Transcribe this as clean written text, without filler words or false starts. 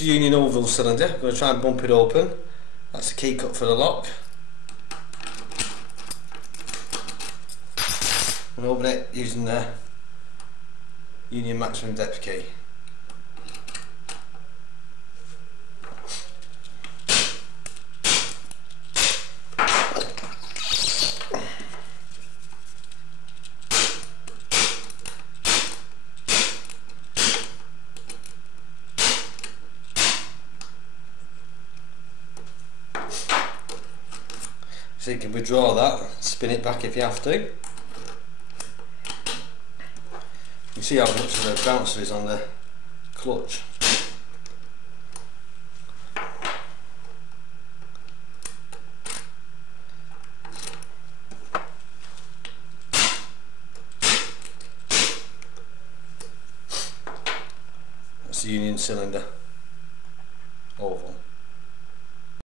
Union oval cylinder. I'm going to try and bump it open. That's the key cut for the lock. I'm going to open it using the Union maximum depth key. So you can withdraw that, spin it back if you have to. You can see how much of the bouncer is on the clutch. That's the Union cylinder oval.